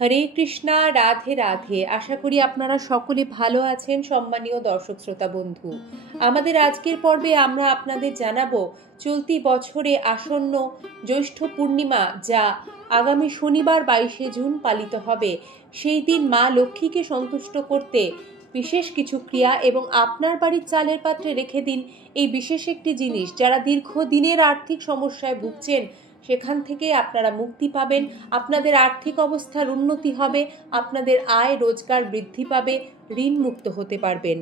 হরে কৃষ্ণা, রাধে রাধে। আশা করি আপনারা সকলে ভালো আছেন। সম্মানীয় দর্শক শ্রোতা বন্ধু, আমাদের আজকের পর্বে আমরা আপনাদের জানাবো চলতি বছরে আসন্ন জ্যৈষ্ঠ পূর্ণিমা, যা আগামী শনিবার 22শে জুন পালিত হবে। সেই দিন মা লক্ষ্মীকে সন্তুষ্ট করতে বিশেষ কিছু ক্রিয়া এবং আপনার বাড়ির চালের পাত্রে রেখে দিন এই বিশেষ একটি জিনিস। যারা দীর্ঘদিনের আর্থিক সমস্যায় ভুগছেন, সেখান থেকে আপনারা মুক্তি পাবেন, আপনাদের আর্থিক অবস্থার উন্নতি হবে, আপনাদের আয় রোজগার বৃদ্ধি পাবে, ঋণ মুক্ত হতে পারবেন।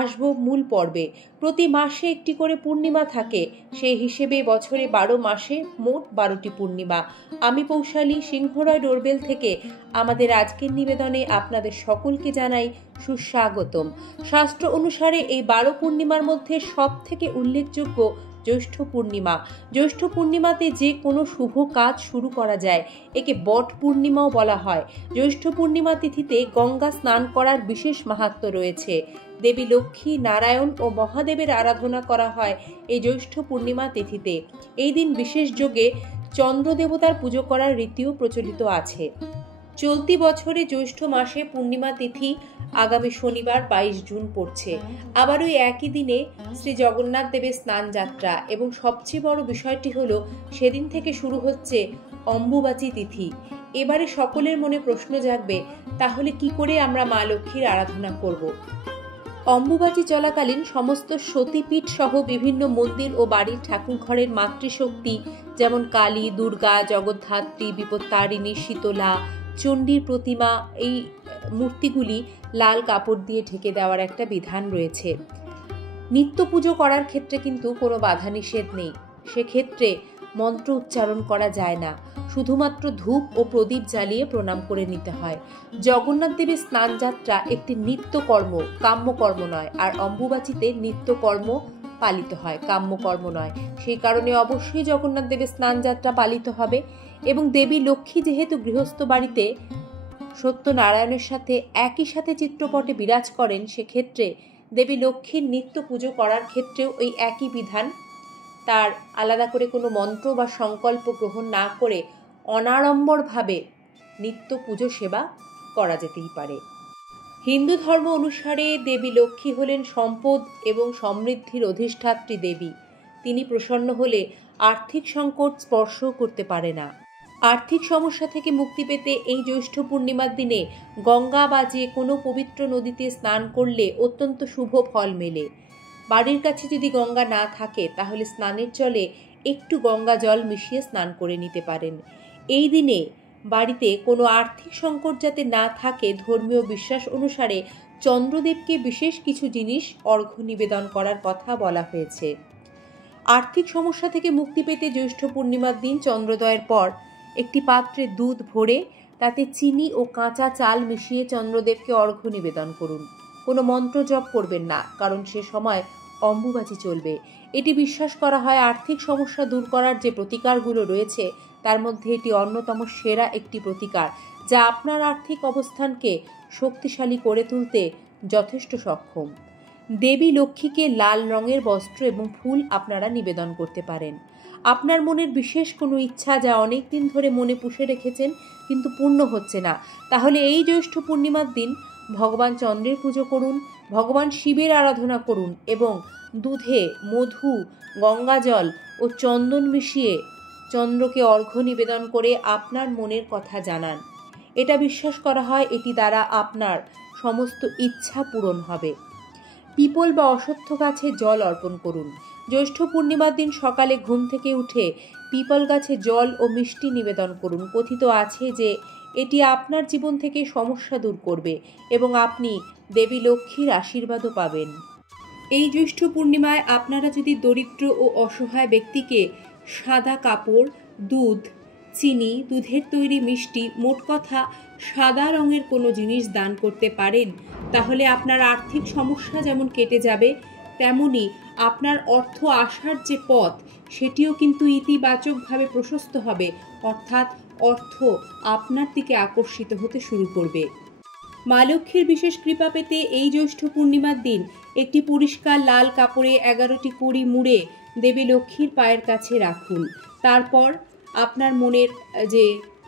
আসব মূল পর্বে। প্রতি মাসে একটি করে পূর্ণিমা থাকে, সেই হিসেবে বছরে 12 মাসে মোট 12টি পূর্ণিমা। আমি পৌশালী, সিংহরায় ডোরবেল থেকে আমাদের আজকের নিবেদনে আপনাদের সকলকে জানাই সুস্বাগতম। শাস্ত্র অনুসারে এই 12 পূর্ণিমার মধ্যে সব থেকে উল্লেখযোগ্য জ্যৈষ্ঠ পূর্ণিমা। জ্যৈষ্ঠ পূর্ণিমাতে যে কোনো শুভ কাজ শুরু করা যায়। একে বট পূর্ণিমাও বলা হয়। জ্যৈষ্ঠ পূর্ণিমা তিথিতে গঙ্গা স্নান করার বিশেষ মাহাত্ম্য রয়েছে। দেবী লক্ষ্মী, নারায়ণ ও মহাদেবের আরাধনা করা হয় এই জ্যৈষ্ঠ পূর্ণিমা তিথিতে। এই দিন বিশেষ যোগে চন্দ্র দেবতার পুজো করার রীতিও প্রচলিত আছে। চলতি বছরে জ্যৈষ্ঠ মাসে পূর্ণিমা তিথি আগামী শনিবার 22 জুন পড়ছে। আবার ওই একই দিনে শ্রী জগন্নাথ দেবের স্নান যাত্রা, এবং সবচেয়ে বড় বিষয়টি হলো সেদিন থেকে শুরু হচ্ছে অম্বুবাচী তিথি। এবারে সকলের মনে প্রশ্ন জাগবে, তাহলে কি করে আমরা মা লক্ষ্মীর আরাধনা করব? অম্বুবাচী চলাকালীন সমস্ত সতীপীঠ সহ বিভিন্ন মন্দির ও বাড়ির ঠাকুর ঘরের মাতৃশক্তি, যেমন কালী, দুর্গা, জগদ্ধাত্রী, বিপত্তারিণী, শীতলা, চণ্ডীর প্রতিমা, এই মূর্তিগুলি লাল কাপড় দিয়ে ঢেকে দেওয়ার একটা বিধান রয়েছে। নিত্য পুজো করার ক্ষেত্রে কিন্তু কোনো বাধা নিষেধ নেই। সেক্ষেত্রে মন্ত্র উচ্চারণ করা যায় না, শুধুমাত্র ধূপ ও প্রদীপ জ্বালিয়ে প্রণাম করে নিতে হয়। জগন্নাথ দেবের স্নান যাত্রা একটি নিত্যকর্ম, কাম্যকর্ম নয়। আর অম্বুবাচীতে নিত্যকর্ম পালিত হয়, কাম্যকর্ম নয়। সেই কারণে অবশ্যই জগন্নাথ দেবের স্নান যাত্রা পালিত হবে। এবং দেবী লক্ষ্মী যেহেতু গৃহস্থ বাড়িতে সত্যনারায়ণের সাথে একই সাথে চিত্রপটে বিরাজ করেন, সেক্ষেত্রে দেবী লক্ষ্মীর নিত্য পুজো করার ক্ষেত্রেও ওই একই বিধান। তার আলাদা করে কোনো মন্ত্র বা সংকল্প গ্রহণ না করে অনাড়ম্বরভাবে নিত্য পুজো সেবা করা যেতেই পারে। হিন্দু ধর্ম অনুসারে দেবী লক্ষ্মী হলেন সম্পদ এবং সমৃদ্ধির অধিষ্ঠাত্রী দেবী। তিনি প্রসন্ন হলে আর্থিক সংকট স্পর্শও করতে পারে না। আর্থিক সমস্যা থেকে মুক্তি পেতে এই জ্যৈষ্ঠ পূর্ণিমার দিনে গঙ্গা বা যে কোনো পবিত্র নদীতে স্নান করলে অত্যন্ত শুভ ফল মেলে। বাড়ির কাছে যদি গঙ্গা না থাকে, তাহলে স্নানের জলে একটু গঙ্গা জল মিশিয়ে স্নান করে নিতে পারেন। এই দিনে বাড়িতে কোনো আর্থিক সংকট যাতে না থাকে, ধর্মীয় বিশ্বাস অনুসারে চন্দ্রদেবকে বিশেষ কিছু জিনিস অর্ঘ্য নিবেদন করার কথা বলা হয়েছে। আর্থিক সমস্যা থেকে মুক্তি পেতে জ্যৈষ্ঠ পূর্ণিমার দিন চন্দ্রোদয়ের পর একটি পাত্রে দুধ ভরে তাতে চিনি ও কাঁচা চাল মিশিয়ে চন্দ্রদেবকে অর্ঘ্য নিবেদন করুন। কোনো মন্ত্র জপ করবেন না, কারণ সে সময় অম্বুবাচী চলবে। এটি বিশ্বাস করা হয় আর্থিক সমস্যা দূর করার যে প্রতিকারগুলো রয়েছে, তার মধ্যে এটি অন্যতম সেরা একটি প্রতিকার, যা আপনার আর্থিক অবস্থানকে শক্তিশালী করে তুলতে যথেষ্ট সক্ষম। দেবী লক্ষ্মীকে লাল রঙের বস্ত্র এবং ফুল আপনারা নিবেদন করতে পারেন। আপনার মনের বিশেষ কোনো ইচ্ছা যা অনেক দিন ধরে মনে পুষে রেখেছেন কিন্তু পূর্ণ হচ্ছে না, তাহলে এই জ্যৈষ্ঠ পূর্ণিমার দিন ভগবান চন্দ্রের পুজো করুন, ভগবান শিবের আরাধনা করুন এবং দুধে মধু, গঙ্গাজল ও চন্দন মিশিয়ে চন্দ্রকে অর্ঘ্য নিবেদন করে আপনার মনের কথা জানান। এটা বিশ্বাস করা হয় এটি দ্বারা আপনার সমস্ত ইচ্ছা পূরণ হবে। পিপল বা অশ্বত্থ গাছে জল অর্পণ করুন। জ্যৈষ্ঠ পূর্ণিমার দিন সকালে ঘুম থেকে উঠে পিপল গাছে জল ও মিষ্টি নিবেদন করুন। কথিত আছে যে এটি আপনার জীবন থেকে সমস্যা দূর করবে এবং আপনি দেবী লক্ষ্মীর আশীর্বাদও পাবেন। এই জ্যৈষ্ঠ পূর্ণিমায় আপনারা যদি দরিদ্র ও অসহায় ব্যক্তিকে সাদা কাপড়, দুধ, চিনি, দুধের তৈরি মিষ্টি, মোট কথা সাদা রঙের কোনো জিনিস দান করতে পারেন, তাহলে আপনার আর্থিক সমস্যা যেমন কেটে যাবে, তেমনি আপনার অর্থ আসার যে পথ, সেটিও কিন্তু ইতিবাচকভাবে প্রশস্ত হবে। অর্থাৎ অর্থ আপনার দিকে আকর্ষিত হতে শুরু করবে। মা লক্ষ্মীর বিশেষ কৃপা পেতে এই জ্যৈষ্ঠ পূর্ণিমার দিন একটি পরিষ্কার লাল কাপড়ে 11টি কড়ি মুড়ে দেবী লক্ষ্মীর পায়ের কাছে রাখুন। তারপর আপনার মনের যে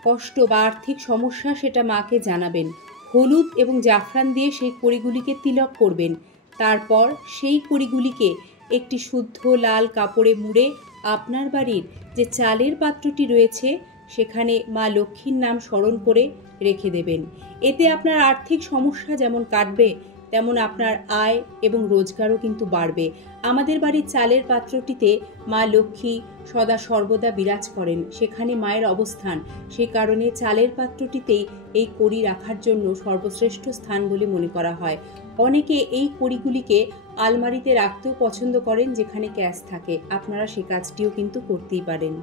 কষ্ট বা আর্থিক সমস্যা সেটা মাকে জানাবেন। হলুদ এবং জাফরান দিয়ে সেই কড়িগুলিকে তিলক করবেন। তারপর সেই কড়িগুলিকে একটি শুদ্ধ লাল কাপড়ে মুড়ে আপনার বাড়ির যে চালের পাত্রটি রয়েছে সেখানে মা লক্ষ্মীর নাম স্মরণ করে রেখে দেবেন। এতে আপনার আর্থিক সমস্যা যেমন কাটবে, তেমন আপনার আয় এবং রোজগারও কিন্তু বাড়বে। আমাদের বাড়ির চালের পাত্রটিতে মা লক্ষ্মী সদা সর্বদা বিরাজ করেন, সেখানে মায়ের অবস্থান। সেই কারণে চালের পাত্রটিতেই এই কড়ি রাখার জন্য সর্বশ্রেষ্ঠ স্থান বলে মনে করা হয়। অনেকে এই কড়িগুলিকে আলমারিতে রাখতেও পছন্দ করেন যেখানে ক্যাশ থাকে। আপনারা সে কাজটিও কিন্তু করতেই পারেন।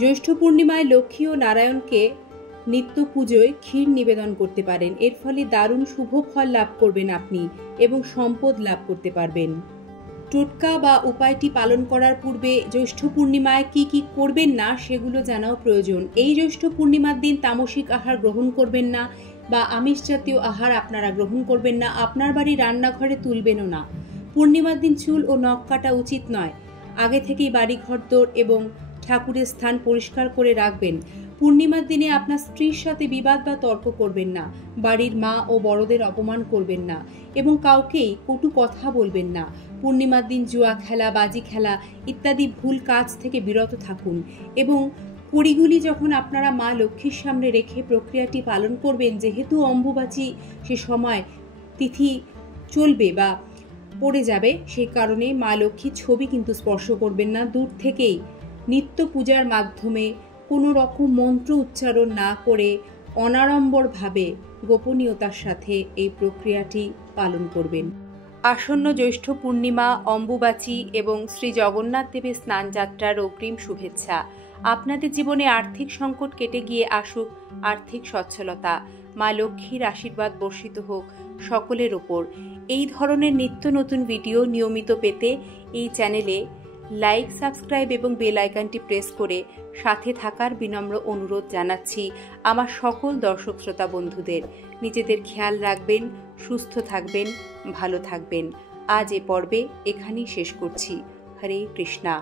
জ্যৈষ্ঠ পূর্ণিমায় লক্ষ্মী ও নারায়ণকে নিত্য পুজোয় ক্ষীর নিবেদন করতে পারেন। এর ফলে দারুণ শুভ ফল লাভ করবেন আপনি এবং সম্পদ লাভ করতে পারবেন। টোটকা বা উপায়টি পালন করার পূর্বে জ্যৈষ্ঠ পূর্ণিমায় কি কি করবেন না সেগুলো জানাও প্রয়োজন। এই জ্যৈষ্ঠ পূর্ণিমার দিন তামসিক আহার গ্রহণ করবেন না বা আমিষ জাতীয় আহার আপনারা গ্রহণ করবেন না। আপনার বাড়ি রান্নাঘরে তুলবেনও না। পূর্ণিমার দিন চুল ও নখ কাটা উচিত নয়। আগে থেকেই বাড়ি ঘরদোর এবং ঠাকুরের স্থান পরিষ্কার করে রাখবেন। পূর্ণিমার দিনে আপনার স্ত্রীর সাথে বিবাদ বা তর্ক করবেন না। বাড়ির মা ও বড়দের অপমান করবেন না এবং কাউকেই কটু কথা বলবেন না। পূর্ণিমার দিন জুয়া খেলা, বাজি খেলা ইত্যাদি ভুল কাজ থেকে বিরত থাকুন এবং কড়িগুলি যখন আপনারা মা লক্ষ্মীর সামনে রেখে প্রক্রিয়াটি পালন করবেন, যেহেতু অম্বুবাচী সে সময় তিথি চলবে বা পড়ে যাবে, সেই কারণে মা লক্ষ্মীর ছবি কিন্তু স্পর্শ করবেন না। দূর থেকেই নিত্য পূজার মাধ্যমে কোনো রকম মন্ত্র উচ্চারণ না করে অনাড়ম্বরভাবে গোপনীয়তার সাথে এই প্রক্রিয়াটি পালন করবেন। আসন্ন জ্যৈষ্ঠ পূর্ণিমা, অম্বুবাচী এবং শ্রী জগন্নাথ দেবের স্নানযাত্রার অগ্রিম শুভেচ্ছা। আপনাদের জীবনে আর্থিক সংকট কেটে গিয়ে আসুক আর্থিক সচ্ছলতা। মা লক্ষ্মীর আশীর্বাদ বর্ষিত হোক সকলের ওপর। এই ধরনের নিত্য নতুন ভিডিও নিয়মিত পেতে এই চ্যানেলে লাইক, সাবস্ক্রাইব এবং বেল আইকনটি প্রেস করে সাথে থাকার বিনম্র অনুরোধ জানাচ্ছি আমার সকল দর্শক শ্রোতা বন্ধুদের। নিজেদের খেয়াল রাখবেন, সুস্থ থাকবেন, ভালো থাকবেন। আজ এ পর্বে এখানেই শেষ করছি। হরে কৃষ্ণা।